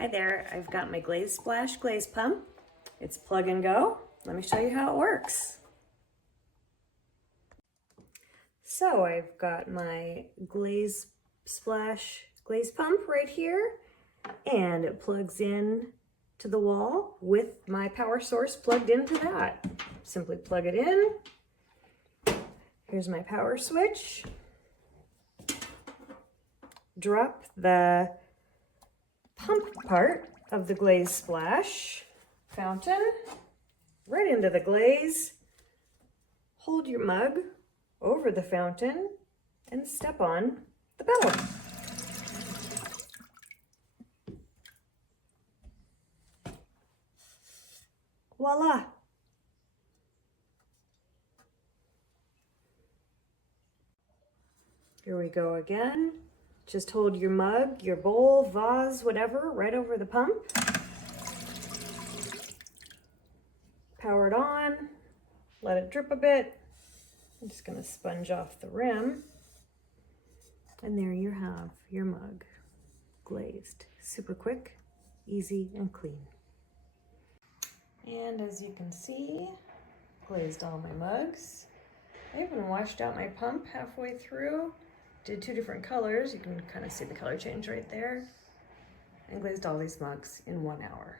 Hi there, I've got my Glaze Splash Glaze Pump. It's plug and go. Let me show you how it works. So I've got my Glaze Splash Glaze Pump right here, and it plugs in to the wall with my power source plugged into that. Simply plug it in. Here's my power switch. Drop the pump part of the Glaze Splash Fountain right into the glaze. Hold your mug over the fountain and step on the pedal. Voila! Here we go again. Just hold your mug, your bowl, vase, whatever, right over the pump. Power it on, let it drip a bit. I'm just gonna sponge off the rim. And there you have your mug, glazed. Super quick, easy, and clean. And as you can see, glazed all my mugs. I even washed out my pump halfway through. Did 2 different colors. You can kind of see the color change right there. And glazed all these mugs in 1 hour.